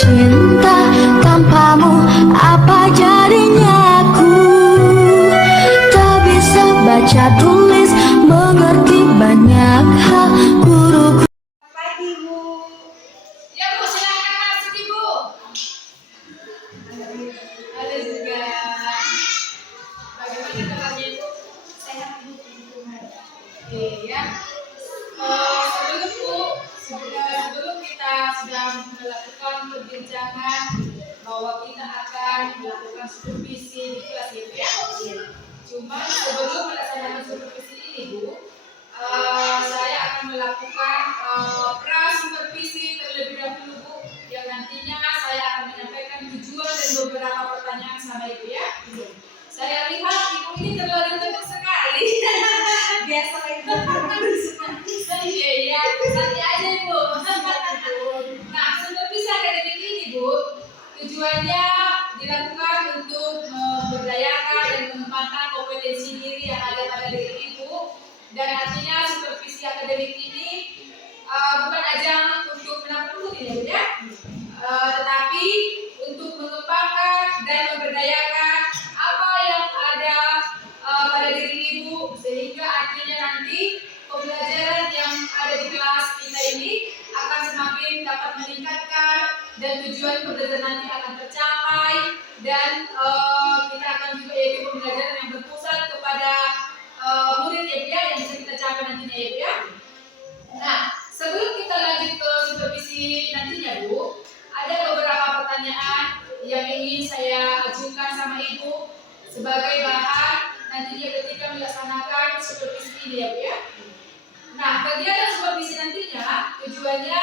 cinta, tanpamu apa jadinya aku? Tak bisa baca tulis, mengerti banyak hal guruku. Pagi Bu. Ya Bu, silakan masuk Ibu. Ada juga. Bagaimana kabarnya Ibu? Sehat Bu, puji Tuhan. Oke ya. Sebelum kita sudah melakukan perbincangan bahwa kita akan melakukan supervisi di kelas ini ya. Cuma sebelum melaksanakan supervisi ini Bu, saya akan melakukan pra-supervisi terlebih dahulu Bu, yang nantinya saya akan menyampaikan tujuan dan beberapa pertanyaan sama Ibu ya. Saya lihat Ibu ini terlalu tenang sekali. Biasa Ibu. Iya, santai aja Ibu. Nah, supervisi akademik ini Bu, tujuannya dilakukan untuk memberdayakan dan mengembangkan kompetensi diri yang ada pada diri Ibu. Dan artinya supervisi akademik ini bukan ajang untuk menakut-nakuti ya, tetapi untuk mengembangkan dan memberdayakan apa yang ada pada diri Ibu, sehingga artinya nanti pembelajaran yang ada di kelas kita ini akan semakin dapat meningkatkan dan tujuan pembelajaran nanti akan tercapai, dan kita akan juga yaitu pembelajaran yang berpusat kepada murid ya, yang bisa kita capai nantinya ya. Nah, sebelum kita lanjut ke supervisi nantinya Bu, ada beberapa pertanyaan yang ingin saya ajukan sama Ibu sebagai bahan nantinya ketika melaksanakan supervisi ini ya. Nah, kegiatan supervisi nantinya tujuannya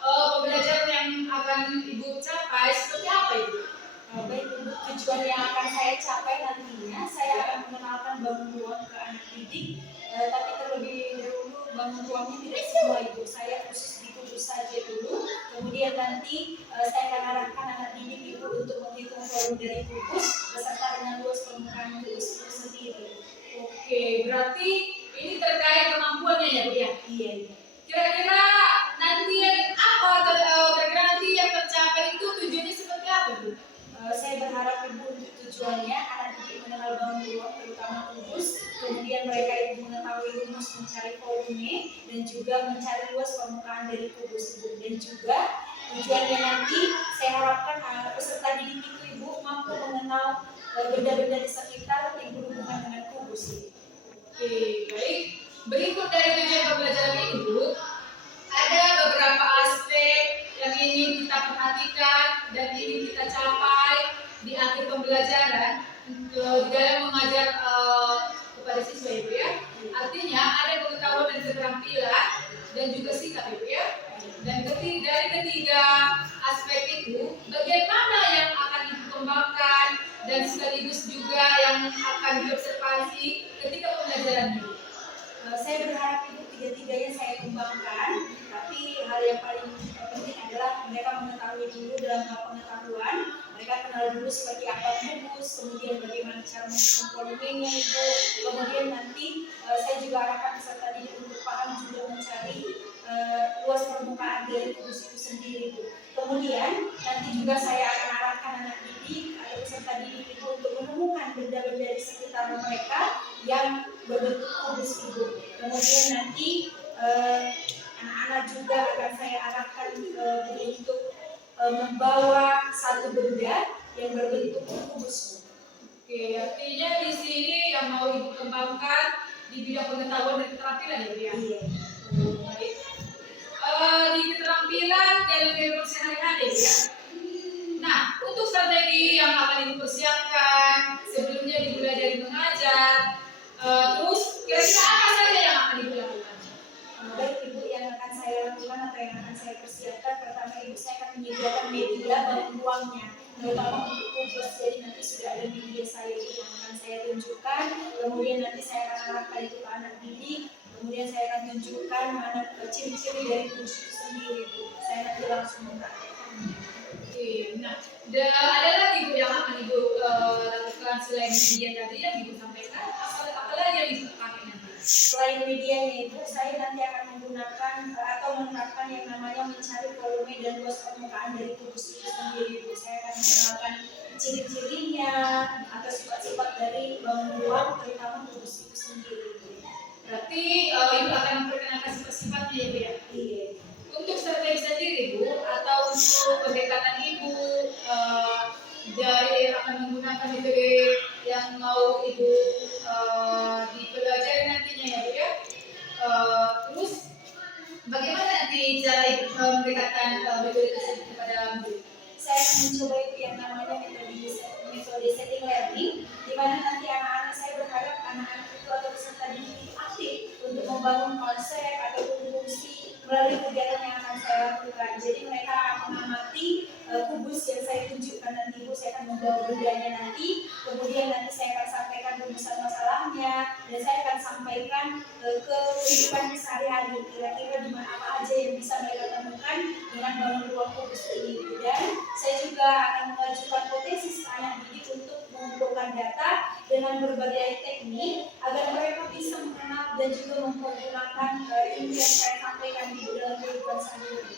pembelajaran yang akan Ibu capai seperti apa Ibu? Baik Ibu, tujuan yang akan saya capai nantinya, saya akan mengenalkan bangun ruang ke anak didik, tapi terlebih dahulu bangun ruangnya tidak semua Ibu, saya khusus di kubus saja dulu. Kemudian nanti saya akan arahkan anak didik Ibu untuk menghitung volume dari kubus beserta dengan luas permukaan kubus itu sendiri. Oke, berarti ini terkait kemampuannya ya Bu ya? Iya. Kira-kira nanti kira-kira nanti yang tercapai itu tujuannya seperti apa Bu? Saya berharap Ibu untuk tujuannya anak didik mengenal bangun ruang terutama kubus, kemudian mereka Ibu mengetahui rumus mencari volume dan juga mencari luas permukaan dari kubus Ibu, dan juga tujuannya nanti saya harapkan peserta didik itu Ibu mampu mengenal benda-benda di sekitar yang berhubungan dengan kubus Ibu. Oke, baik. Berikut dari tujuan pembelajaran ini Bu, ada beberapa aspek yang ingin kita perhatikan dan ingin kita capai di akhir pembelajaran di dalam mengajar kepada siswa Ibu ya. Artinya ada pengetahuan dan keterampilan dan juga sikap Ibu ya. Dan dari ketiga aspek itu, bagaimana yang akan Ibu kembangkan dan sekaligus juga yang akan diobservasi ketika pembelajaran Ibu? Saya berharap Ibu tiga-tiganya saya kembangkan, tapi hal yang paling penting adalah mereka mengetahui dulu dalam hal pengetahuan, mereka kenal dulu seperti apa kubus, kemudian bagaimana cara menghitung volumenya Ibu, kemudian nanti saya juga arahkan peserta didik untuk paham juga mencari luas permukaan dari kubus itu sendiri Bu. Kemudian nanti juga saya akan arahkan anak didik atau peserta didik Ibu untuk menemukan benda-benda di sekitar mereka yang berbentuk kubus Ibu. Kemudian nanti anak-anak juga akan saya arahkan untuk membawa satu benda yang berbentuk kubus. Oke, artinya di sini yang mau Ibu kembangkan di bidang pengetahuan dan keterampilan ya Bu ya? Iya. Baik. Di keterampilan dalam kehidupan sehari-hari ya. Nah, untuk strategi yang akan Ibu persiapkan sebelumnya Ibu belajar mengajar, terus kira-kira apa saja yang akan Ibu lakukan? Baik Ibu, yang akan saya lakukan atau yang akan saya persiapkan, pertama Ibu saya akan menyediakan media bangun ruangnya, terutama untuk kubus. Jadi nanti sudah ada media saya yang akan saya tunjukkan, kemudian nanti saya akan arahkan itu ke anak didik, kemudian saya akan tunjukkan mana ciri-ciri dari kubus itu sendiri Bu. Saya nanti langsung mempraktekkan. Oke, nah ada lagi Bu yang akan Ibu lakukan selain media tadi yang Ibu sampaikan? Apa lagi yang Ibu pakai nanti? Selain medianya itu, saya nanti akan menggunakan atau menerapkan yang namanya mencari volume dan luas permukaan dari kubus itu sendiri. Bu. Saya akan mengenalkan ciri-cirinya atau sifat-sifat dari bangun ruang, terutama kubus itu sendiri. Berarti Ibu akan memperkenalkan sifat-sifatnya ya Bu ya? Iya. Untuk strategi sendiri Bu, atau untuk pendekatan Ibu dari akan menggunakan metode yang mau Ibu dipelajari nantinya ya Bu ya. Terus bagaimana nanti cara Ibu mendekatkan metode tersebut kepada murid? Saya akan mencoba itu yang namanya metode setting learning, di mana nanti anak-anak saya berharap anak-anak itu atau peserta didik itu aktif untuk membangun konsep ataupun fungsi melalui kegiatan yang akan saya lakukan. Jadi mereka akan mengamati kubus yang saya tunjukkan nanti. Bu, saya akan membawa bendanya nanti, kemudian nanti saya akan sampaikan rumusan masalahnya, dan saya akan sampaikan ke kehidupan sehari-hari. Kira-kira di mana apa aja yang bisa mereka temukan dengan bangun ruang kubus ini. Dan saya juga akan mengajukan potensi anak didik untuk mengumpulkan data dengan berbagai teknik agar mereka bisa mengenal dan juga mempergunakan ilmu yang saya sampaikan di dalam kehidupan sehari-hari.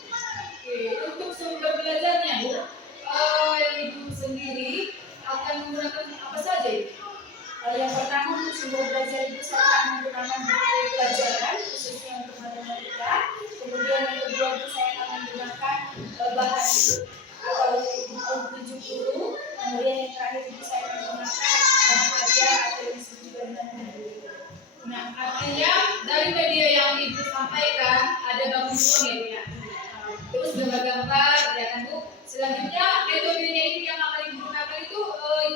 Oke, untuk sumber belajarnya Bu, yang Ibu sendiri akan menggunakan apa saja Ibu? Yang pertama untuk sumber belajar itu saya akan menggunakan buku pelajaran khususnya untuk matematika. Kemudian yang kedua itu saya akan menggunakan bahan atau buku 70. Kemudian yang terakhir itu saya akan menggunakan bahan ajar atau yang disebut juga dengan buku. Nah, artinya dari media yang Ibu sampaikan ada bangun ruang ya Bu ya. Terus gambar-gambar ya kan Bu. Selanjutnya metodenya itu yang akan Ibu gunakan itu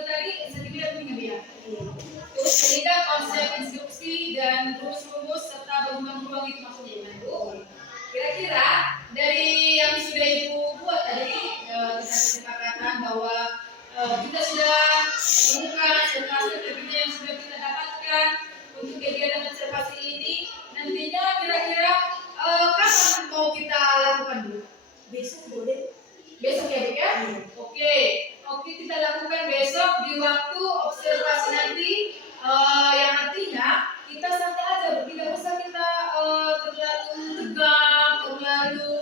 tadi sedikit lebih ya. Terus ketiga konsep instruksi dan rumus-rumus serta bangunan ruang itu maksudnya ya kan Bu. Kira-kira dari yang sudah Ibu buat tadi kita kesepakatan bahwa kita sudah temukan serta strategi yang sudah kita dapatkan untuk kegiatan konservasi ini. Nantinya kira-kira kapan mau kita lakukan Bu? Besok boleh. Besok ya Bu ya? Oke, kita lakukan besok di waktu observasi nanti, yang artinya kita santai aja Bu, tidak usah kita terlalu tegang, terlalu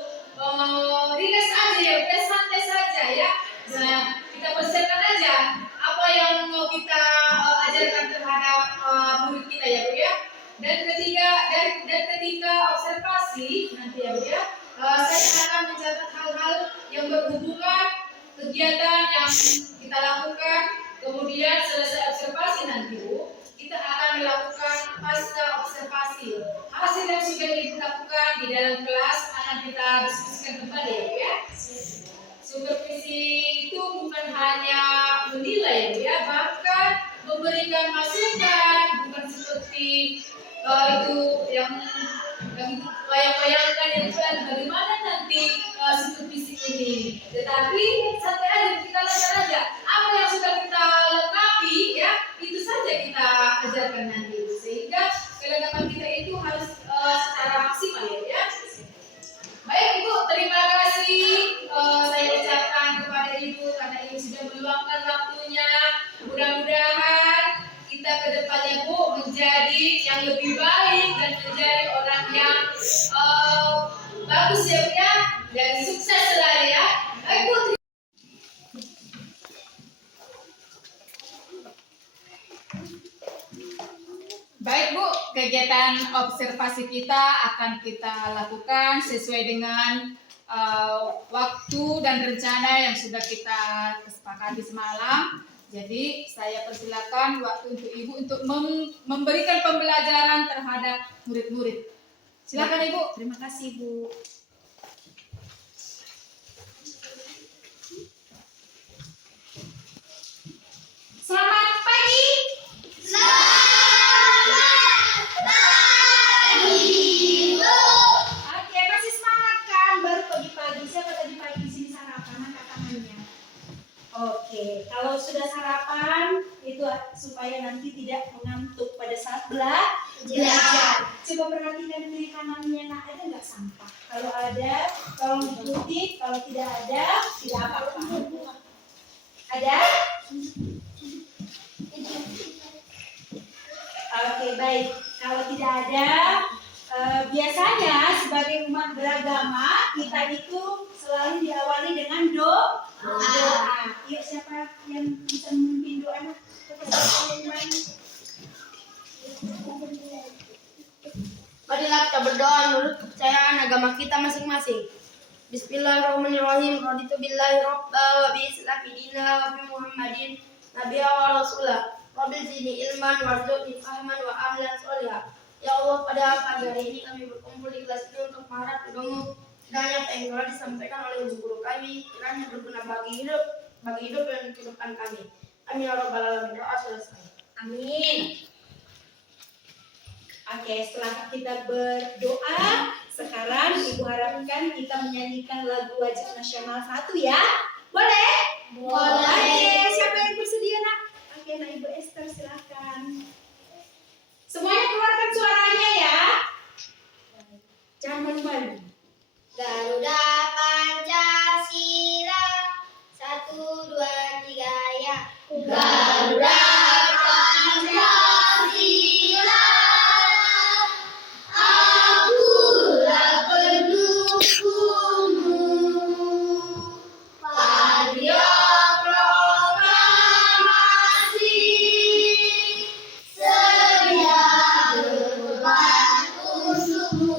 rileks aja ya, kita santai saja ya. Nah, kita persiapkan aja apa yang mau kita ajarkan terhadap murid kita ya Bu ya. Dan ketika observasi nanti ya Bu ya, saya akan mencatat hal-hal yang berhubungan kegiatan yang kita lakukan. Kemudian selesai observasi nanti Bu, kita akan melakukan pasca observasi. Hasil yang sudah Ibu lakukan di dalam kelas akan kita diskusikan kembali ya Bu ya. Supervisi itu bukan hanya menilai ya Bu ya, bahkan memberikan masukan, bukan seperti itu yang bayang-bayangkan yang bukan bagaimana nanti supervisi ini. Tetapi santai aja, kita lakukan aja apa yang sudah kita lengkapi ya, itu saja kita ajarkan nanti, sehingga kelengkapan kita itu harus secara maksimal ya. Baik Ibu, terima kasih saya ucapkan kepada Ibu karena Ibu sudah meluangkan waktunya. Mudah-mudahan kita ke depannya Bu menjadi yang lebih baik dan menjadi orang yang bagus ya Bu ya, dan sukses selalu ya. Baik Bu. Baik Bu, kegiatan observasi kita akan kita lakukan sesuai dengan waktu dan rencana yang sudah kita kesepakati semalam. Jadi saya persilakan waktu untuk Ibu untuk memberikan pembelajaran terhadap murid-murid. Silakan Ibu. Terima kasih Bu. Selamat pagi. Oke, masih semangat kan? Baru pagi-pagi. Siapa tadi pagi di sini sarapan? Angkat tangannya. Oke, kalau sudah sarapan itu supaya nanti tidak mengantuk pada saat belajar. Coba perhatikan kiri kanannya, nah ada nggak sampah? Kalau ada, tolong dikutip. Kalau tidak ada, tidak apa-apa. Ada? Oke, baik. Kalau tidak ada, biasanya sebagai umat beragama kita itu selalu diawali dengan doa. Yuk, siapa yang bisa memimpin doa? Marilah kita berdoa menurut kepercayaan agama kita masing-masing. Bismillahirrahmanirrahim. Raditu billahi rabba wa bi islami dina wa bi Muhammadin nabiyya wa rasulah. Rabbil zidni ilman warzuqni fahman wa amalan sholihah. Ya Allah, pada pagi hari ini kami berkumpul di kelas ini untuk mengharap ridho-Mu. Kiranya apa yang telah disampaikan oleh ibu guru kami kiranya berguna bagi hidup dan kehidupan kami. Amin ya rabbal alamin. Doa selesai. Amin. Oke, setelah kita berdoa, sekarang Ibu harapkan kita menyanyikan lagu wajib nasional 1 ya. Boleh? Boleh. Oke, siapa yang bersedia nak? Oke, nah Ibu Esther silakan. Semuanya keluarkan suaranya ya. Jangan malu-malu. Garuda Pancasila 1, 2, 3 ya. Garuda Pancasila, akulah pendukungmu. Patriot proklamasi, sedia berkorban untukmu.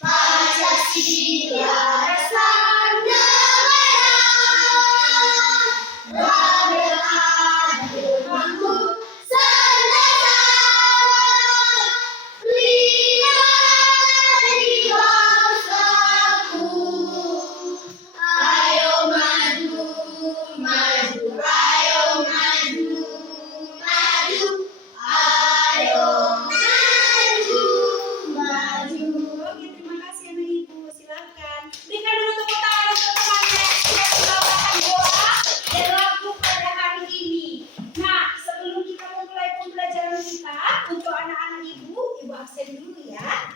Pancasila dasar negara, Rabbil adil makmur senjata, lina di bangsaku. Ayo maju, maju, ayo maju, maju, ayo maju, maju. Oke, terima kasih anak Ibu. Silakan. Berikan dulu tepuk tangan untuk temannya yang membawakan doa dan lagu pada hari ini. Nah, sebelum kita memulai pembelajaran kita untuk anak-anak Ibu absen dulu ya.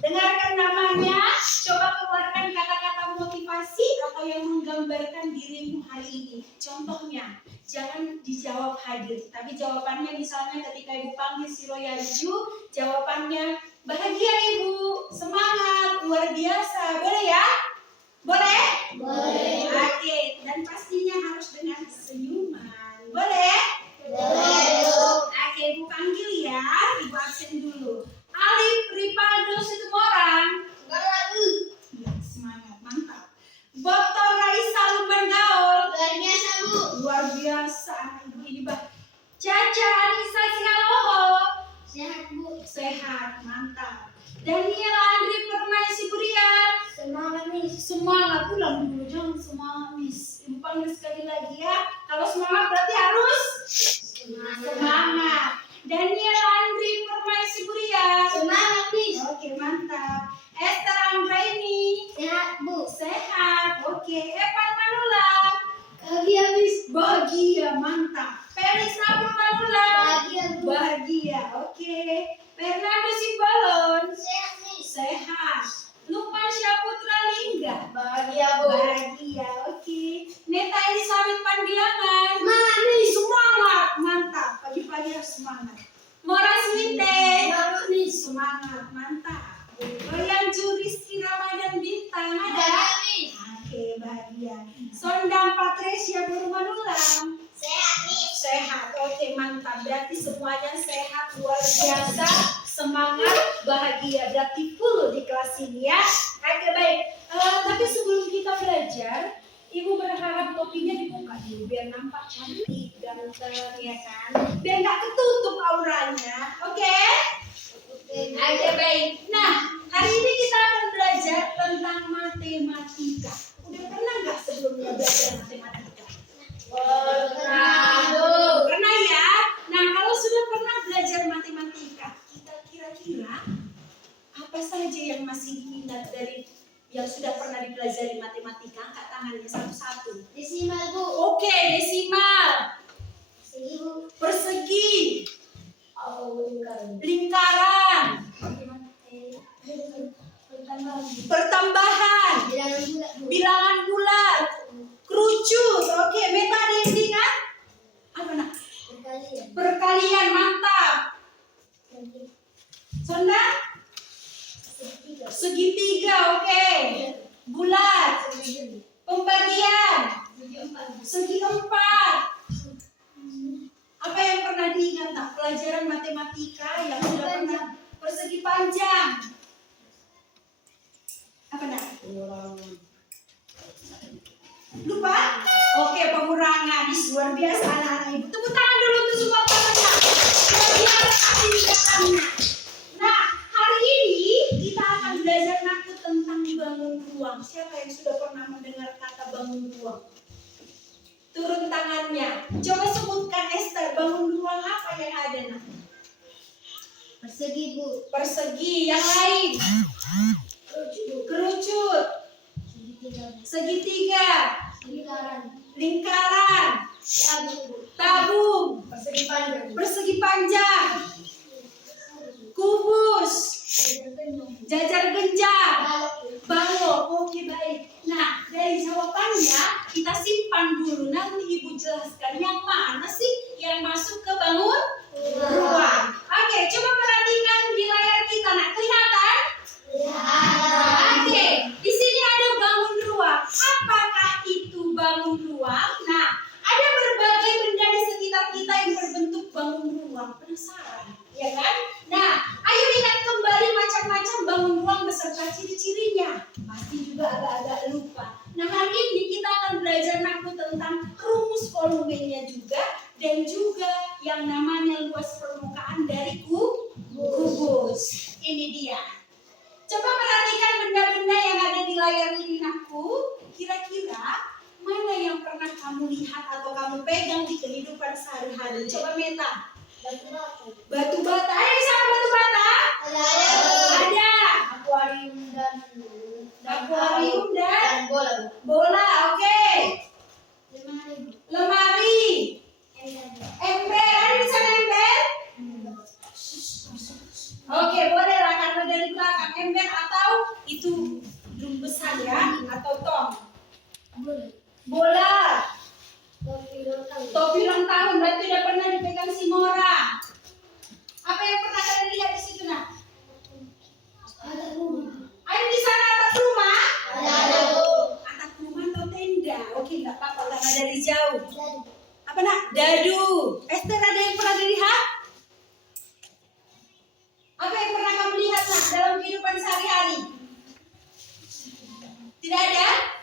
Dengarkan namanya, coba keluarkan kata-kata motivasi atau yang menggambarkan dirimu hari ini. Contohnya, jangan dijawab hadir, tapi jawabannya misalnya ketika Ibu panggil si Royaju, jawabannya bahagia Ibu, semangat, luar biasa. Boleh ya? Boleh? Boleh. Oke, dan pastinya harus dengan senyuman. Boleh? Boleh. Oke, Ibu panggil ya. Ibu absen dulu. Alif, Ripaldo, Situmorang. Ya, semangat, mantap. Dr. Raisa Lumban Gaul. Luar biasa, Bu. Luar biasa, anak Ibu ini bah. Caca Anissa Singaloho. Sehat, Bu. Sehat, mantap. Daniel Andri Permai Siburian. Semangat, Miss. Semangat, ulang dulu, jangan semangat Miss. Ibu panggil sekali lagi ya. Kalau semangat berarti harus semangat. Daniel Andri Permai Siburian. Semangat, Miss. Oke, mantap. Esther Anggraini. Sehat, Bu. Sehat. Oke, Evan Manula. Bahagia, Miss. Bahagia, mantap. Felix Nabur Manula. Bahagia, Bu. Bahagia. Oke. Fernando Simbalon. Sehat, Miss. Sehat. Lukman Syaputra Lingga. Bahagia, Bu. Bahagia. Oke. Neta Elizabeth Pandiangan. Semangat, Miss. Semangat. Mantap. Pagi-pagi harus semangat. Moras Linte. Semangat, Miss. Semangat. Mantap. Goyang Rizky Ramadan Bintang. Ada? Bahagia, Miss. Oke, bahagia. Sondang Patricia Burmanulang. Sehat, Miss. Sehat. Oke, mantap. Berarti semuanya sehat, luar biasa, semangat, bahagia. Berarti full di kelas ini ya. Oke, baik. Tapi sebelum kita belajar, Ibu berharap topinya dibuka dulu biar nampak cantik, ganteng, ya kan? Biar nggak ketutup auranya. Oke? Oke, baik. Nah, hari ini kita akan belajar tentang matematika. Udah pernah nggak sebelumnya belajar matematika? Pernah, Bu. Pernah ya? Nah, kalau sudah pernah belajar matematika, kita kira-kira apa saja yang masih diingat dari yang sudah pernah dipelajari matematika? Angkat tangannya satu-satu. Desimal, Bu. Oke, desimal, Sini, Bu. persegi, Lingkaran. lingkaran, pertambahan, Bilangan bulat, Bu. bilangan bulat, kerucut. Oke, meta ada yang diingat? Apa nak? Perkalian. Perkalian, mantap. Segitiga, oke. Bulat. Pembagian. Segi empat. Apa yang pernah diingat tak? Pelajaran matematika yang sudah pernah. Persegi panjang. Apa nak? Lupa? Oke, pengurangan. Luar biasa anak-anak ibu. Tepuk tangan dulu untuk semua peserta. Luar biasa tindakannya. Nah, hari ini kita akan belajar nakut tentang bangun ruang. Siapa yang sudah pernah mendengar kata bangun ruang? Turun tangannya. Coba sebutkan Esther, bangun ruang apa yang ada nak? Persegi, Bu. Persegi. Yang lain? Kerucut. Segitiga. Lingkaran. Tabung. Persegi panjang. Kubus. Jajar genjang. Balok. Oke, baik. Nah, dari jawabannya kita simpan dulu. Nanti ibu jelaskan yang mana sih yang masuk ke bangun ruang. Oke, coba perhatikan di layar kita. Nah, kelihatan? Oke, di sini ada bangun ruang. Apakah itu bangun ruang? Nah, ada berbagai benda di sekitar kita yang berbentuk bangun ruang. Penasaran, ya kan? Nah, ayo ingat kembali macam-macam bangun ruang beserta ciri-cirinya. Pasti juga agak-agak lupa. Nah, hari ini kita akan belajar nakut tentang rumus volumenya juga dan juga yang namanya luas permukaan dari kubus. Ini dia. Coba perhatikan benda-benda yang ada di layar ini nakku. Kira-kira mana yang pernah kamu lihat atau kamu pegang di kehidupan sehari-hari? Coba Meta. Batu bata. Ayo sama batu bata. Ada. Akuarium dan bola. Oke. Lemari. Ember. Ada di sana ember? Oke, boleh lah karena dari belakang ember atau itu drum besar ya atau tong. Bola. Topi ulang tahun berarti udah pernah dipegang si Mora. Apa yang pernah kalian lihat di situ nak? Ada di sana atap rumah? Atap rumah atau tenda? Oke, nggak apa-apa karena dari jauh. Apa nak? Dadu. Esther ada yang pernah dilihat? Apa yang pernah kamu lihat nak dalam kehidupan sehari-hari? Tidak ada?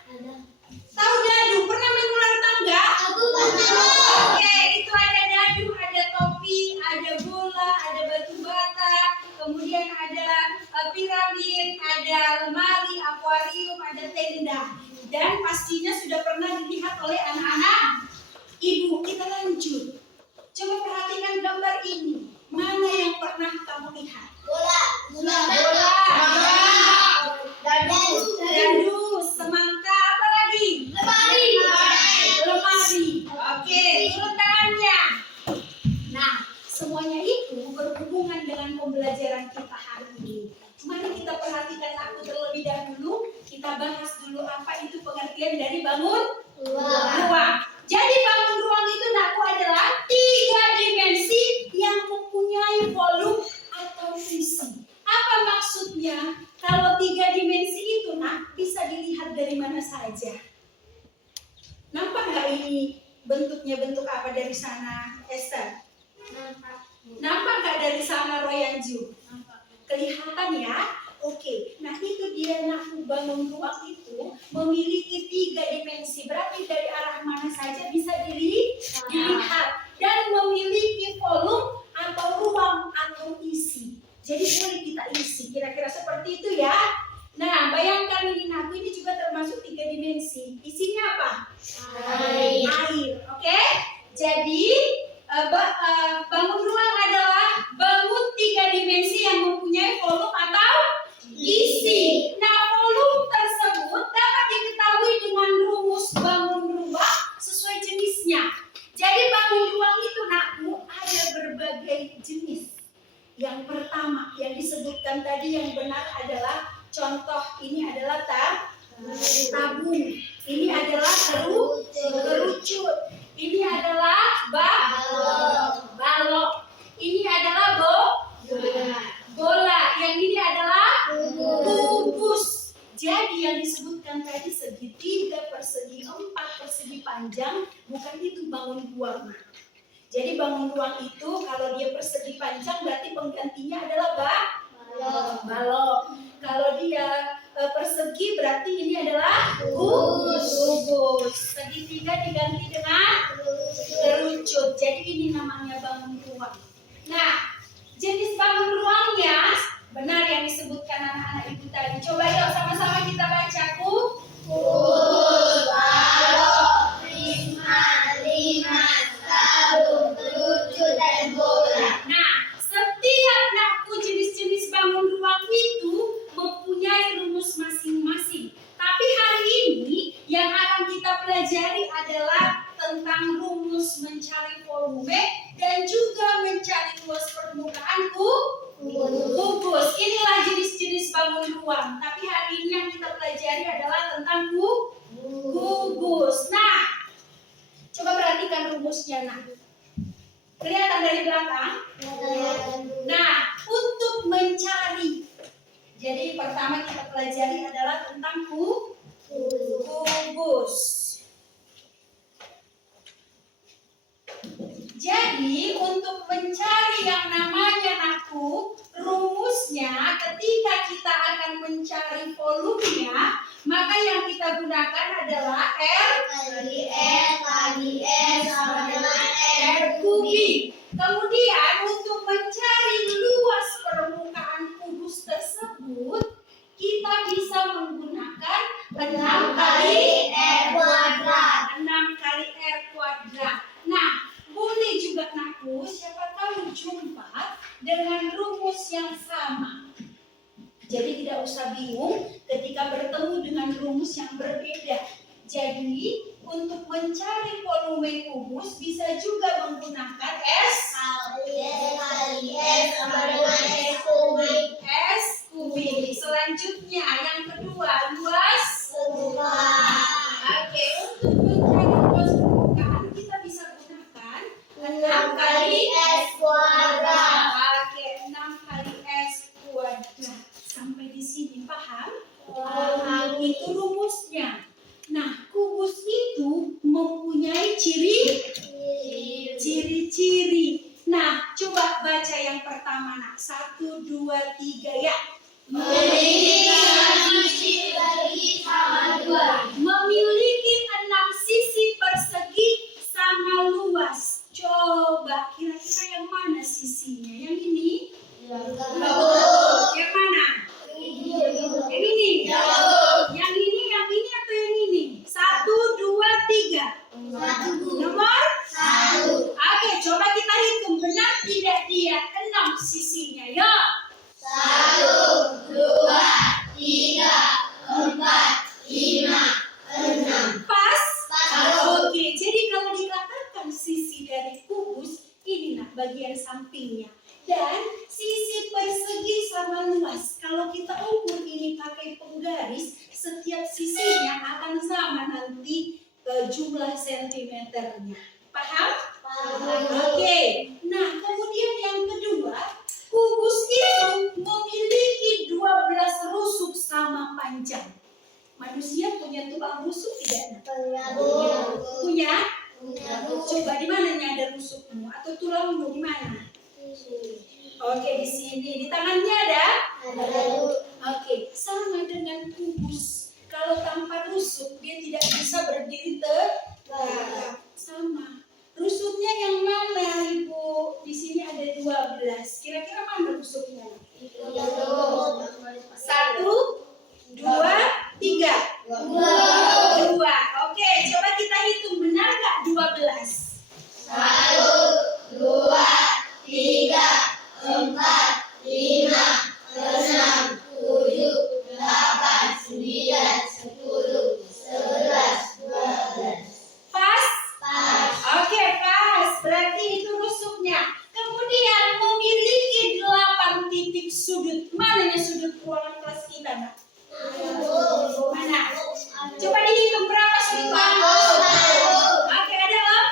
Tahu dadu? Pernah main ular tangga? Oke, itu ada dadu, ada topi, ada bola, ada batu bata, kemudian ada piramid, ada lemari, akuarium, ada tenda. Dan pastinya sudah pernah dilihat oleh anak-anak ibu. Kita lanjut. Coba perhatikan gambar ini. Mana yang pernah kamu lihat? Bola. Dadu, semangka, apa lagi? Lemari. Oke, turun tangannya. Nah, semuanya itu berhubungan dengan pembelajaran kita hari ini. Mari kita perhatikan aku terlebih dahulu. Kita bahas dulu apa itu pengertian dari bangun ruang. Jadi bangun ruang itu nakku adalah 3 dimensi yang mempunyai volume atau isi. Apa maksudnya? Kalau 3 dimensi itu nak bisa dilihat dari mana saja. Nampak nggak ini bentuknya bentuk apa dari sana, Esther? Nampak nggak dari sana, Royanju? Kelihatan ya? Oke, nah itu dia nakku bangun ruang itu memiliki 3 dimensi. Berarti dari arah mana saja bisa dilihat dan memiliki volume atau ruang atau isi. Jadi boleh kita isi, kira-kira seperti itu ya. Nah, bayangkan ini nakku ini juga termasuk 3 dimensi. Isinya apa? Air. Oke? Jadi bangun ruang adalah bangun 3 dimensi yang mempunyai volume atau isi. Nah, volume tersebut dapat diketahui dengan rumus bangun ruang sesuai jenisnya. Jadi bangun ruang itu nakku ada berbagai jenis. Yang pertama yang disebutkan tadi yang benar adalah contoh ini adalah tabung. Ini adalah kerucut. Ini adalah balok. Ini adalah bola. Yang ini adalah kubus. Jadi yang disebutkan tadi segitiga, persegi, 4 persegi panjang, bukan itu bangun ruang. Jadi bangun ruang itu kalau dia persegi panjang berarti penggantinya adalah balok. Kalau dia persegi berarti ini adalah kubus. Segitiga diganti dengan kerucut. Jadi ini namanya bangun ruang. Nah, jenis bangun ruangnya benar yang disebutkan anak-anak ibu tadi. Coba yuk sama-sama kita baca. Kubus, balok, prisma, limas, tabung, kerucut, dan bola. Nah, setiap jenis-jenis bangun ruang itu mempunyai rumus masing-masing. Tapi hari ini yang akan kita pelajari adalah tentang rumus mencari volume dan juga mencari luas permukaan kubus. Inilah jenis-jenis bangun ruang. Tapi hari ini yang kita pelajari adalah tentang kubus. Nah, coba perhatikan rumusnya. Nah, kelihatan dari belakang? Nah, untuk mencari. Jadi pertama kita pelajari adalah tentang kubus. Jadi untuk mencari yang namanya rumusnya ketika kita akan mencari volumenya, maka yang kita gunakan adalah Kali S sama dengan R kubik. Kemudian untuk mencari luas permukaan kubus tersebut, kita bisa menggunakan 6 kali R kuadrat. 6 kali R kuadrat. Nah, boleh juga siapa tahu jumpa dengan rumus yang sama. Jadi tidak usah bingung ketika bertemu dengan rumus yang berbeda. Jadi untuk mencari volume kubus bisa juga menggunakan S Kali S sama dengan S kubik. S kubik. Selanjutnya yang kedua, luas Permukaan. Oke, untuk mencari luas permukaan kita bisa gunakan 6 kali S kuadrat. Oke, 6 kali S kuadrat. Sampai di sini paham? Paham. Itu rumusnya. Nah, kubus itu mempunyai ciri-ciri. Nah, coba baca yang pertama, nak. 1, 2, 3, ya. Memiliki 6 sisi persegi sama 2. Memiliki 6 sisi persegi sama luas. Coba kira-kira yang mana sisinya? Yang ini? Yang mana? Yang ini? Yang ini atau yang ini? 1, 2, 3. Nomor? 1. Oke, coba kita hitung. Benar tidak dia? 6 sisinya. Yuk. 1, 2, 3, 4, 5, 6. Pas? Pas. Oke, jadi kalau dikatakan sisi dari kubus, ini nah bagian sampingnya. Dan sisi persegi sama luas. Kalau kita ukur ini pakai penggaris, setiap sisinya akan sama nanti jumlah sentimeternya. Paham? Oke. Nah, kemudian yang kedua, kubus itu memiliki 12 rusuk sama panjang. Manusia punya tulang rusuk tidak? Punya? Coba di mananya ada rusukmu atau tulangmu di mana? Oke, di sini. Di tangannya ada? Oke, sama dengan kubus. Kalau tanpa rusuk dia tidak bisa berdiri tegak. Sama. Rusuknya yang mana, Ibu? Di sini ada 12. Kira-kira mana rusuknya? 1, 2, 3. 2. Oke, coba kita hitung. Benar nggak 12? 1, 2, 3, 4, 5, 6, 7, 8, 9, 10, 11, 12. Pas? Pas. Oke, pas. Berarti itu rusuknya. Kemudian memiliki 8 titik sudut. Mananya sudut ruangan kelas kita, Nak? Mana? Coba dihitung berapa sudutnya. Oke, ada Om?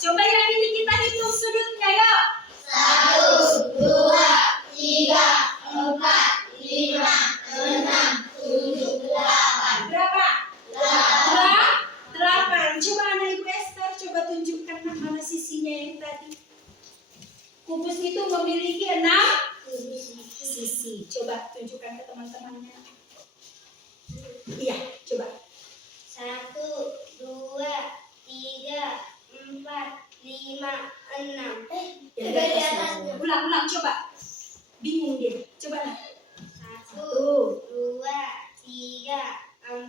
Coba yang ini kita hitung sudutnya, yuk. 1, 2, 3, 4, 5, 6, 7, tunjukkan ke teman-temannya. Iya, coba. 1, 2, 3, 4, 5, 6. Ya, di atasnya. Ulang, coba. Bingung dia. Coba lah. 1, 2, 3, 4,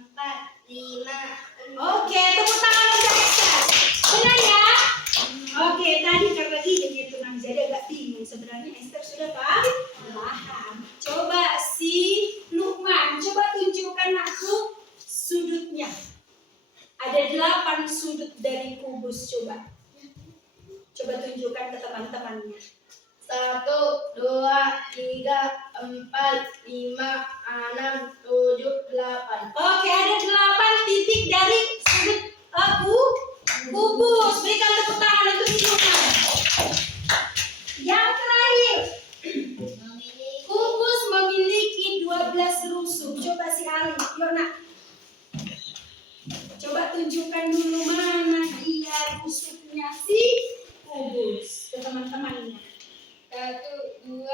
5, 6. Oke, tepuk tangan untuk Esther. Benar ya? Oke, tadi karena dia tenang jadi agak bingung. Sebenarnya Esther sudah paham. Coba si Lukman, coba tunjukkan aku sudutnya. Ada 8 sudut dari kubus, coba. Coba tunjukkan ke teman-temannya. 1, 2, 3, 4, 5, 6, 7, 8. Oke, ada 8 titik dari sudut kubus. Berikan tepuk tangan untuk Lukman. Yang terakhir, kubus memiliki 12 rusuk. Coba si Ali, Yona. Coba tunjukkan dulu mana dia rusuknya si kubus ke teman-temannya. 1, 2,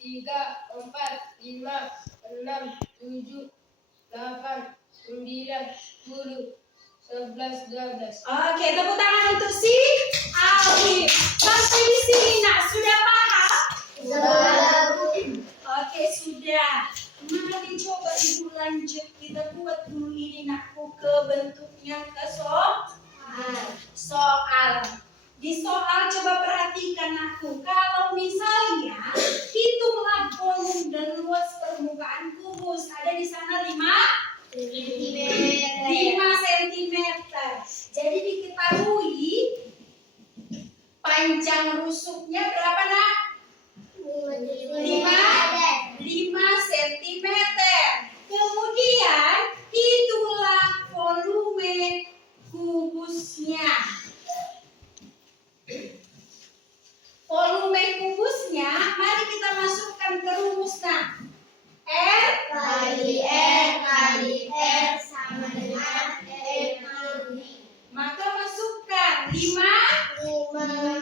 3, 4, 5, 6, 7, 8, 9, 10, 11, 12. Oke, tepuk tangan untuk si Ali. Sampai di sini, nak, sudah paham? Oke, sudah. Mari coba ibu lanjut. Kita buat dulu ini, nakku, ke bentuknya ke soal. Di soal coba perhatikan aku. Kalau misalnya hitunglah volume dan luas permukaan kubus. Ada di sana 5 cm. Jadi diketahui panjang rusuknya berapa, nak? 5 cm. Kemudian hitunglah volume kubusnya. Volume kubusnya, mari kita masukkan ke rumusnya. R Kali R sama dengan R. Maka masukkan 5. 5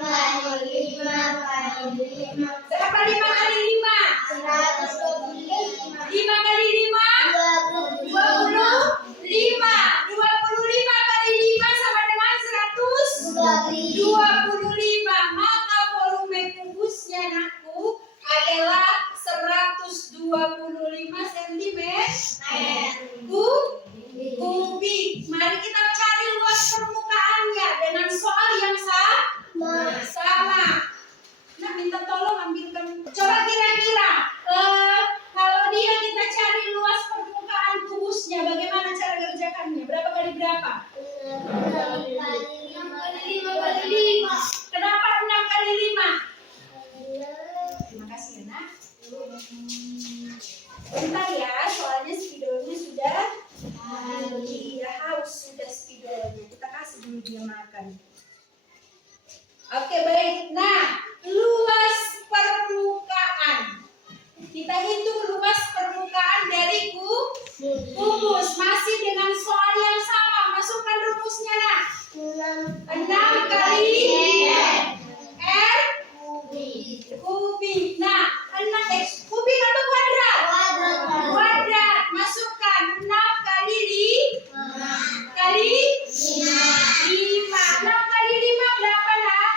kali 5 kali 5. Berapa 5 kali 5? 125. 5 kali 5? 25. 25 kali 5 sama dengan 125. Maka volume kubusnya, nakku, adalah 125 cm kubik. Mari kita cari luas permukaannya dengan soal yang sama. Nah, minta tolong ambilkan. Coba kira-kira kalau dia kita cari luas permukaan kubusnya, bagaimana cara kerjakannya? Berapa kali berapa? 6 kali 5. Kenapa 6 kali 5? Terima kasih ya, nak. Bentar ya, soalnya spidolnya sudah haus sudah spidolnya. Kita kasih dulu dia makan. Oke, baik. Nah, luas permukaan. Kita hitung luas permukaan dari kubus. Masih dengan soal yang sama. Masukkan rumusnya, nak. 6 kali R kubik. Nah, 6 kubik atau kuadrat? Kuadrat. Masukkan 6 kali 5. 6 kali 5 berapa, nak?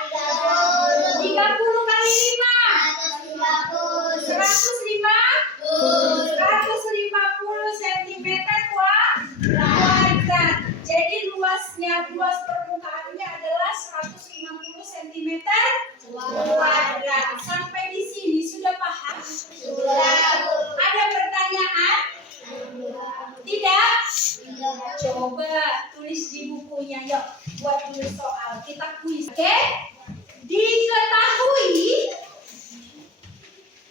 30 kali 5. 150 cm kuadrat. Jadi luas permukaannya adalah 150 cm kuadrat. Sampai di sini sudah paham? Ada pertanyaan? Tidak? Coba tulis di bukunya, yuk. Buat tulis soal. Kita kuis, oke? Diketahui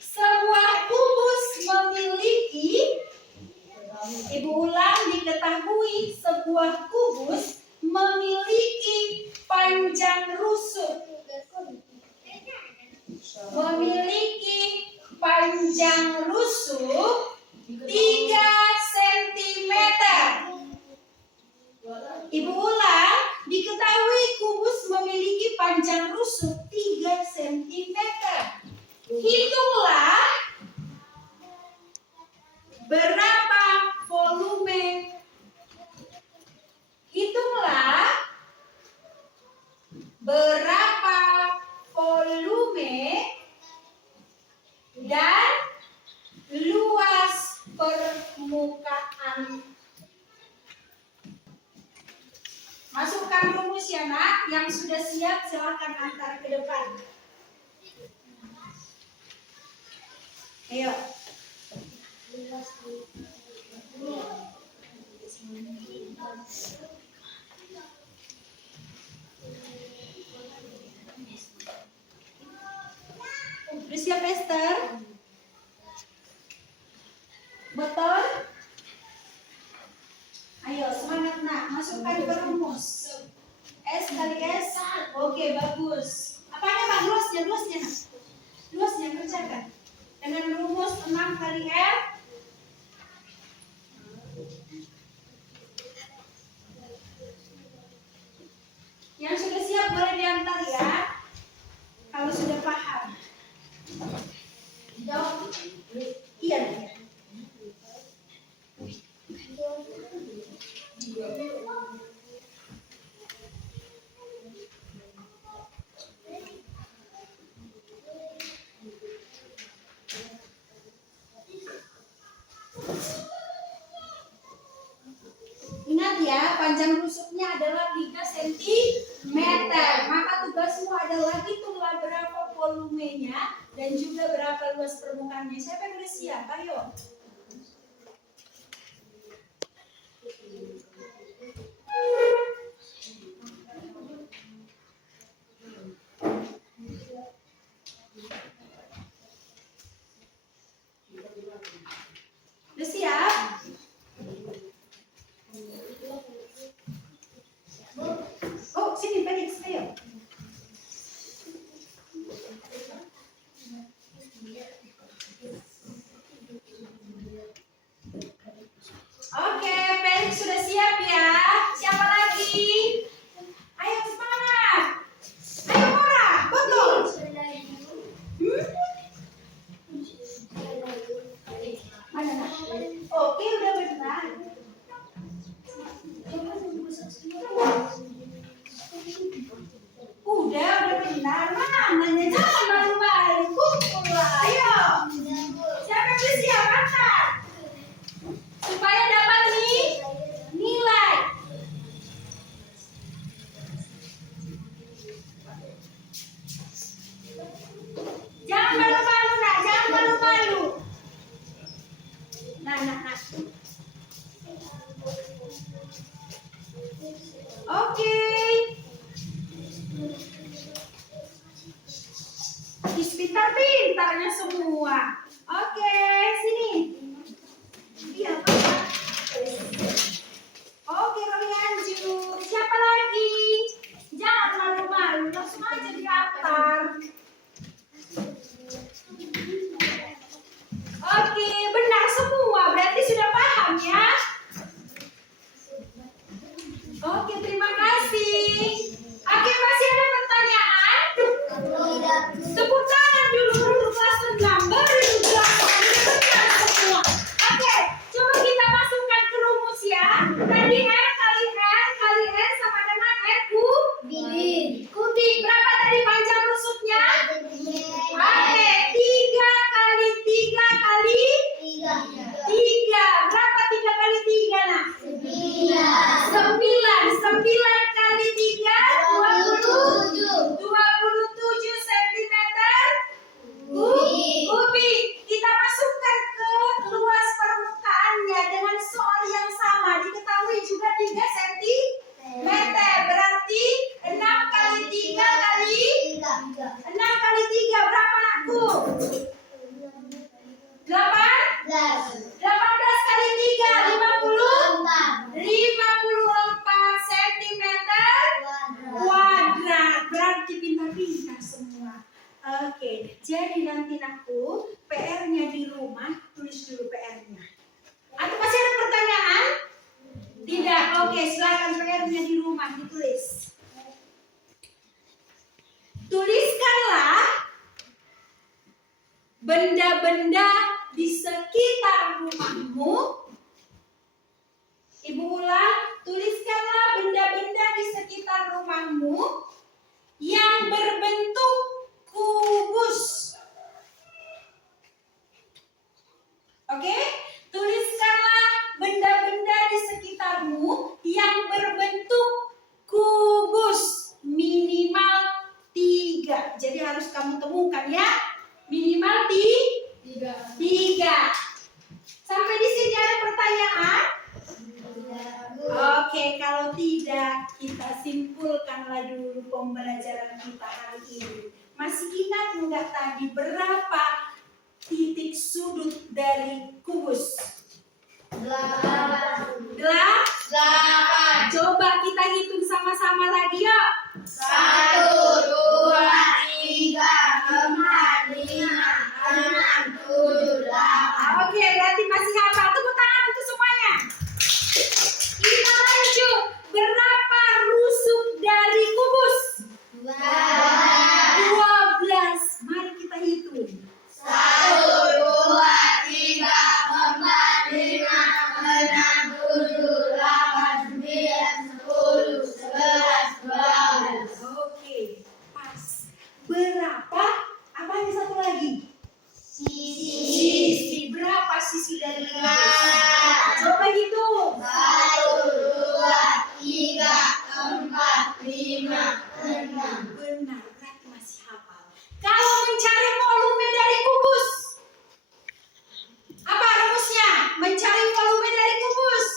sebuah kubus memiliki, ibu ulang, diketahui sebuah kubus memiliki panjang rusuk. Memiliki panjang rusuk 3 cm. Ibu ulang, diketahui kubus memiliki panjang rusuk 3 cm. Hitunglah berapa volume? Hitunglah berapa volume dan luas permukaan. Masukkan rumus ya nak. Yang sudah siap silakan antar ke depan. Ayo. Udah siap Esther? Betul? Ayo semangat nak, masukkan ke rumus. S kali S, oke bagus. Apanya Pak? Luasnya nak. Luasnya kerjakan. Dengan rumus 6 kali R. Yang sudah siap boleh diantar ya. Kalau sudah paham. Jawab. Iya. Ingat ya, panjang rusuknya adalah 3 cm. Maka tugasmu adalah hitunglah berapa volumenya dan juga berapa luas permukaannya. Siapa yang udah siap? Ayo. Udah siap? Oh, sini Felix, ayo. Oke, Felix sudah siap ya. Siapa lagi? Ayo semangat. Ayo Mora, betul. Mana nak? Oke, udah benar. Udah benar. Mananya jangan malu-malu. Kumpul lah, ayo. Siapa yang udah siap? Angkat. Supaya dapat nilai. Jangan malu-malu nak, jangan malu-malu. Nah. Oke. Pintar-pintarnya semua. Oke, sini. Iya, Pak. Oke, kalian lanjut. Siapa lagi? Jangan malu-malu, langsung aja diantar. Oke, benar semua. Berarti sudah paham ya? Oke, terima kasih. Oke, masih ada pertanyaan? Tepuk tangan dulu kelas 6. Baru dijelasin. Benar semua. Oke, coba kita masukkan ke rumus ya. Tadi R kali R sama dengan R kubik. Berapa tadi panjang rusuknya? Oke, 3 kali 3 kali 3. Berapa 3 kali 3 nah? 9 kali 3 27 cm kubik. Kita masukkan ke luas permukaannya dengan soal yang sama. Diketahui juga 3 cm. Berarti 6 kali 3 kali 6 kali 3 berapa nakku? 18 kali 3 54 cm kuadrat. Berarti pintar-pintar semua. Oke, jadi nanti nakku PR-nya di rumah tulis dulu PR-nya. Atau masih ada pertanyaan? Tidak. Oke, silakan PR-nya di rumah ditulis. Tuliskanlah benda-benda di sekitar rumahmu Oke? Tuliskanlah benda-benda di sekitarmu yang berbentuk kubus minimal 3. Jadi harus kamu temukan ya. Minimal 3. Sampai di sini ada pertanyaan? Oke, kalau tidak kita simpulkanlah dulu pembelajaran kita hari ini. Masih ingat enggak tadi berapa titik sudut dari kubus? 8. 8. Coba kita hitung sama-sama lagi yuk. 1, 2, 3, 4, 5, 6, 7, 8. Oke, berarti masih hafal. Tepuk tangan untuk semuanya. Kita lanjut. Berapa rusuk dari kubus? 12. Mari kita hitung. 1, 2, 3, 4, 5, 6, 7, 8, 9, 10, 11, 12. Oke, pas. Berapa? Apa ini satu lagi? Sisi. Berapa sisi dari kubus? Coba hitung. 1, 2, 3, 4, 5, 6. Benar, berarti masih hafal. Kalau mencari volume dari kubus, apa rumusnya? Mencari volume dari kubus.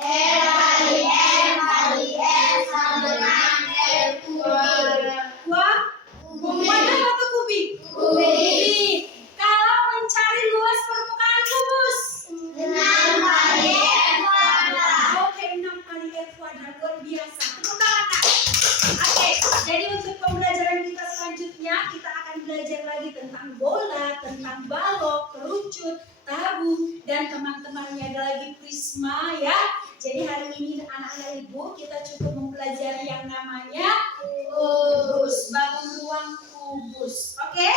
R kali M kali S sama dengan R kubik. Wah, kuadrat atau kubik? Kubik. Kalau mencari luas permukaan kubus. 6 kali M kuadrat. Oke, 6 kali R kuadrat, luar biasa. Tepuk tangan, Kak. Oke, jadi untuk pembelajaran kita selanjutnya, kita akan belajar lagi tentang bola, tentang balok, kerucut, tabung, dan teman-temannya ada lagi prisma ya. Jadi hari ini anak-anak ibu kita cukup mempelajari yang namanya kubus, bangun ruang kubus. Oke?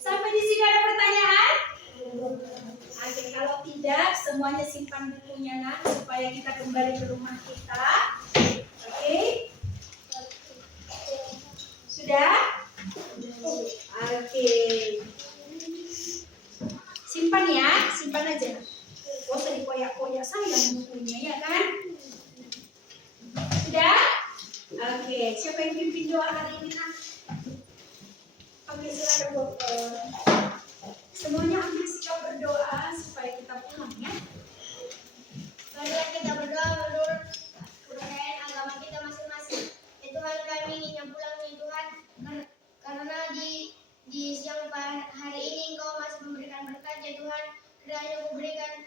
Sampai di sini ada pertanyaan? Oke, kalau tidak semuanya simpan bukunya nak supaya kita kembali ke rumah kita. Oke? Sudah? Oke. Simpan ya, simpan aja. Gak usah dipoyak-poyak sayang bukunya ya kan? Sudah? Oke, siapa yang pimpin doa hari ini nak? Oke, silakan dokter. Semuanya ambil sikap berdoa supaya kita pulang ya. Marilah kita berdoa menurut kepercayaan agama kita masing-masing. Ya Tuhan, kami ingin yang pulang nih Tuhan, karena di siang hari ini Engkau masih memberikan berkat ya Tuhan. Kiranya Engkau berikan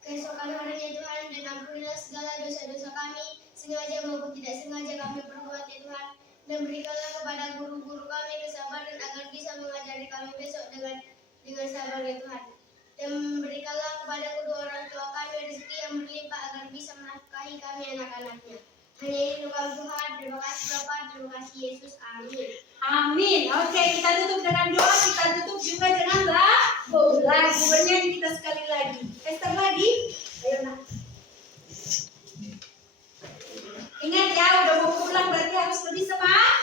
keesokan harinya Tuhan, dan ampunilah segala dosa-dosa kami, sengaja maupun tidak sengaja kami perbuat ya Tuhan. Dan berikanlah kepada guru-guru kami kesabaran agar bisa mengajari kami besok dengan sabar ya Tuhan. Dan berikanlah kepada kedua orang tua kami rezeki yang berlimpah agar bisa menafkahi kami anak-anaknya. Hanya ini doa Tuhan. Terima kasih Bapa, terima kasih Yesus. Amin. Amin. Oke, kita tutup dengan doa, kita tutup juga dengan lagu. Bernyanyi kita sekali lagi. Esther lagi. Ayo nak. Ingat ya, udah mau pulang berarti harus lebih semangat.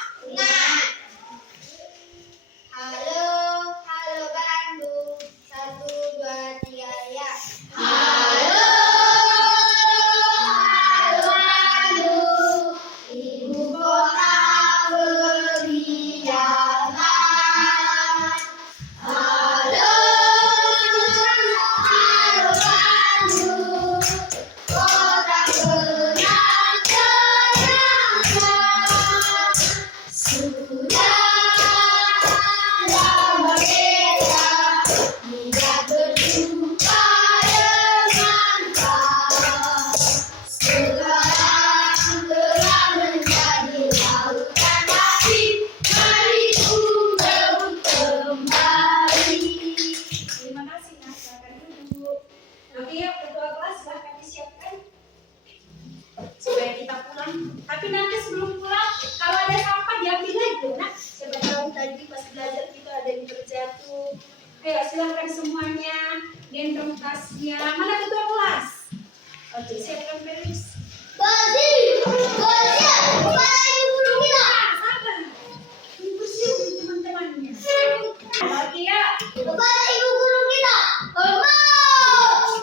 Halo, halo Bandung. 1, 2, 3 ya. Halo, Halo Bandung, ibu kota periangan. halo, halo Bandung, kota kenang kenangan. Sudah lama kita tidak berjumpa dengan kau. Sekarang telah menjadi lautan hati, mari ku rebut kembali. Terima kasih nak, silakan duduk. Oke, yuk ketua kelas silahkan disiapkan supaya kita pulang. Tapi nanti sebelum pulang, kalau ada sampah diambil lagi nak. Siapa tahu tadi pas belajar kita ada yang terjatuh. Ayo silahkan semuanya gendong tasnya. Mana ketua kelas? Oke, siapkan Felix. Sabar. Tunggu sih teman-temannya. Oke ya. Kepada ibu guru kita, hormat.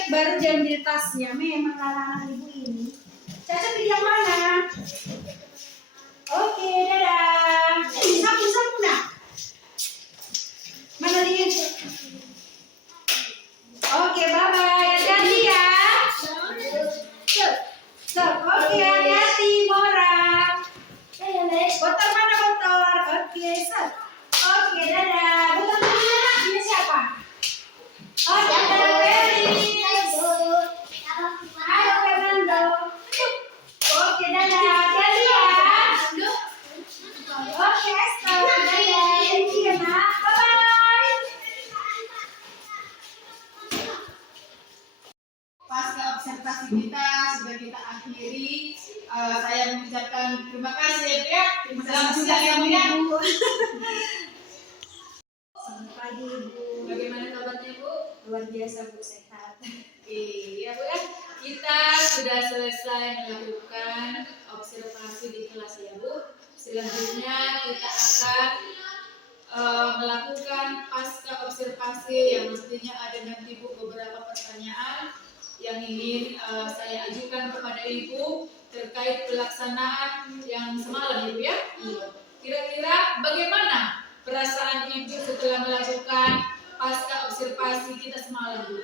cek baru diambil tasnya. Memang anak-anak ibu ini. Caca pilih yang mana? Oke, dadah. Sapu nak. Mana dia? Oke, bye-bye. Hati-hati ya. Stop. Oke, hati-hati, Mora. Botol mana botol? Oke, stop. Oke, dadah. Botol mana? Ini siapa? Oke, dadah, Feli. Halo, Fernando. Oke, dadah. Hati-hati ya. Oke, stop. Dadah. Thank you, Nak. Bye-bye. Pasca observasi kita sudah kita akhiri. Saya mengucapkan terima kasih ya. Selamat siang ya Bu ya. Selamat pagi, Ibu. Bagaimana kabarnya Bu? Luar biasa, Bu, sehat. Iya Bu ya. Kita sudah selesai melakukan observasi di kelas ya Bu. Selanjutnya kita akan melakukan pasca observasi yang mestinya ada nanti Bu beberapa pertanyaan yang ingin saya ajukan kepada Ibu terkait pelaksanaan yang semalam Ibu ya. Kira-kira bagaimana perasaan Ibu setelah melakukan pasca observasi kita semalam Bu?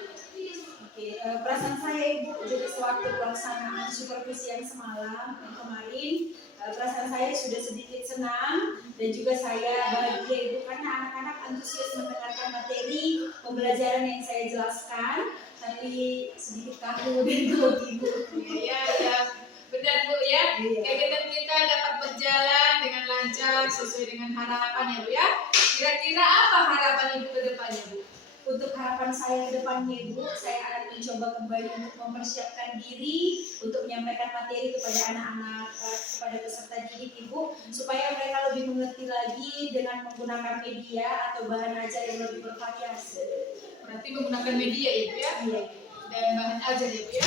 Oke, perasaan saya Ibu juga sewaktu pelaksanaan supervisi yang semalam yang kemarin, perasaan saya sudah sedikit senang dan juga saya bahagia Ibu karena anak-anak antusias mendengarkan materi pembelajaran yang saya jelaskan, tapi sedikit kaku dan grogi Ibu. Iya, ya. Benar Bu ya. Iya. Kegiatan kita dapat berjalan dengan lancar sesuai dengan harapan ya Bu ya. Kira-kira apa harapan Ibu ke depannya Bu? Untuk harapan saya ke depannya Ibu, saya akan mencoba kembali untuk mempersiapkan diri untuk menyampaikan materi kepada anak-anak, kepada peserta didik Ibu, supaya mereka lebih mengerti lagi dengan menggunakan media atau bahan ajar yang lebih bervariasi. Berarti menggunakan media ya Bu ya. Iya. Dan bahan ajar ya Bu ya.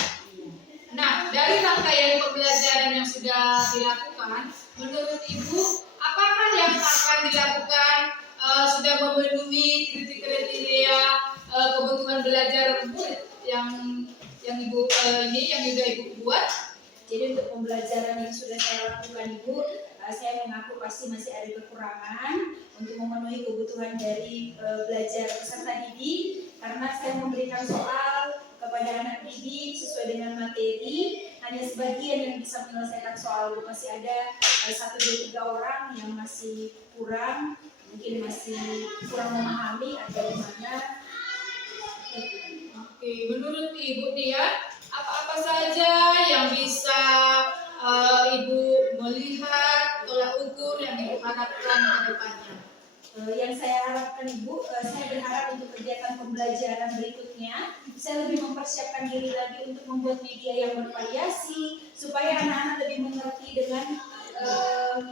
Nah, dari rangkaian pembelajaran yang sudah dilakukan, menurut Ibu, apakah yang akan dilakukan sudah memenuhi kriteria kebutuhan belajar murid yang Ibu yang juga Ibu buat? Jadi untuk pembelajaran yang sudah saya lakukan Ibu, saya mengaku pasti masih ada kekurangan untuk memenuhi kebutuhan dari belajar peserta didik, karena saya memberikan soal kepada anak didik sesuai dengan materi, hanya sebagian yang bisa menyelesaikan soal Bu. Masih ada 1, 2, 3 orang yang masih kurang, mungkin masih kurang memahami atau gimana. Oke, menurut Ibu nih ya, apa-apa saja yang bisa Ibu melihat tolak ukur yang Ibu harapkan ke depannya? Yang saya harapkan Ibu, saya berharap untuk kegiatan pembelajaran berikutnya saya lebih mempersiapkan diri lagi untuk membuat media yang bervariasi supaya anak-anak lebih mengerti dengan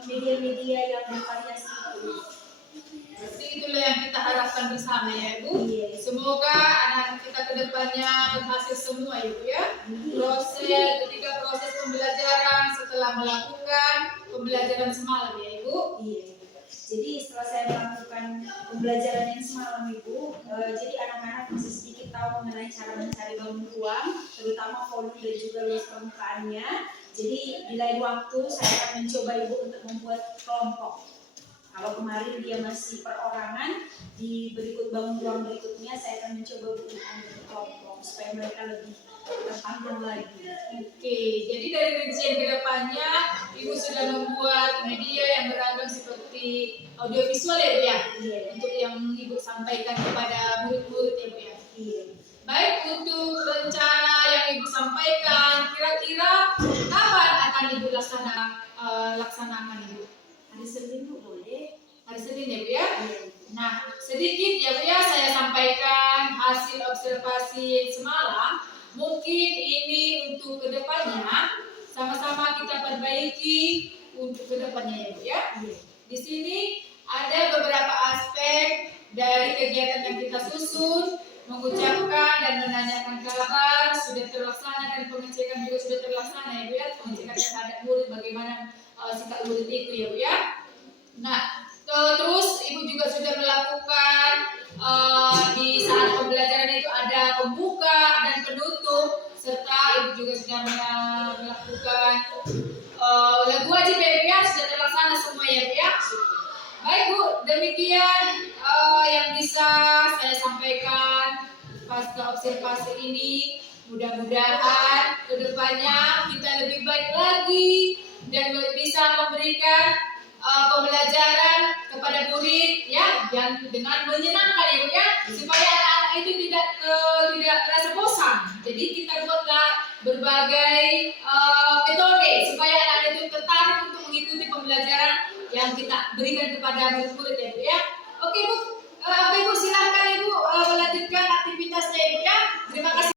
media-media yang bervariasi itu. Jadi itulah yang kita harapkan bersama ya Ibu. Iya. Semoga anak-anak kita ke depannya berhasil semua Ibu ya. Ketika proses pembelajaran setelah melakukan pembelajaran semalam ya Ibu. Iya. Jadi setelah saya melakukan pembelajaran yang semalam Ibu, jadi anak-anak masih sedikit tahu mengenai cara mencari balon ruang, terutama volume dan juga luas permukaannya. Jadi di lain waktu saya akan mencoba Ibu untuk membuat kelompok. Kalau kemarin dia masih perorangan, di berikut bangun ruang berikutnya saya akan mencoba untuk membuat kelompok supaya mereka lebih terpantau lagi. Oke, jadi dari rincian kedepannya Ibu sudah membuat media yang beragam seperti audiovisual ya Bu ya? Iya. Untuk yang Ibu sampaikan kepada murid-murid ya Bu ya? Iya. Baik, untuk rencana yang Ibu sampaikan, kira-kira kapan akan Ibu laksanakan Ibu? Hari Senin Bu boleh? Hari Senin ya Bu ya? Iya. Nah, sedikit ya Bu ya saya sampaikan hasil observasi semalam. Mungkin ini untuk kedepannya sama-sama kita perbaiki untuk kedepannya ya Bu ya. Iya. Di sini ada beberapa aspek dari kegiatan yang kita susun, mengucapkan dan menanyakan kabar sudah terlaksana dan pengecekan juga sudah terlaksana ya Bu ya. Pengecekan terhadap murid bagaimana sikap murid itu ya Bu ya. Nah, terus Ibu juga sudah melakukan di saat pembelajaran itu ada pembuka dan penutup, serta Ibu juga sudah melakukan lagu wajib ya, sudah terlaksana semua ya. Baik Bu, demikian yang bisa saya sampaikan pasca observasi ini. Mudah-mudahan kedepannya kita lebih baik lagi dan bisa memberikan pembelajaran kepada murid ya, dan dengan menyenangkan ya Bu ya, supaya anak-anak itu tidak terasa bosan. Jadi kita buatlah berbagai metode supaya anak-anak itu tertarik untuk mengikuti pembelajaran yang kita berikan kepada murid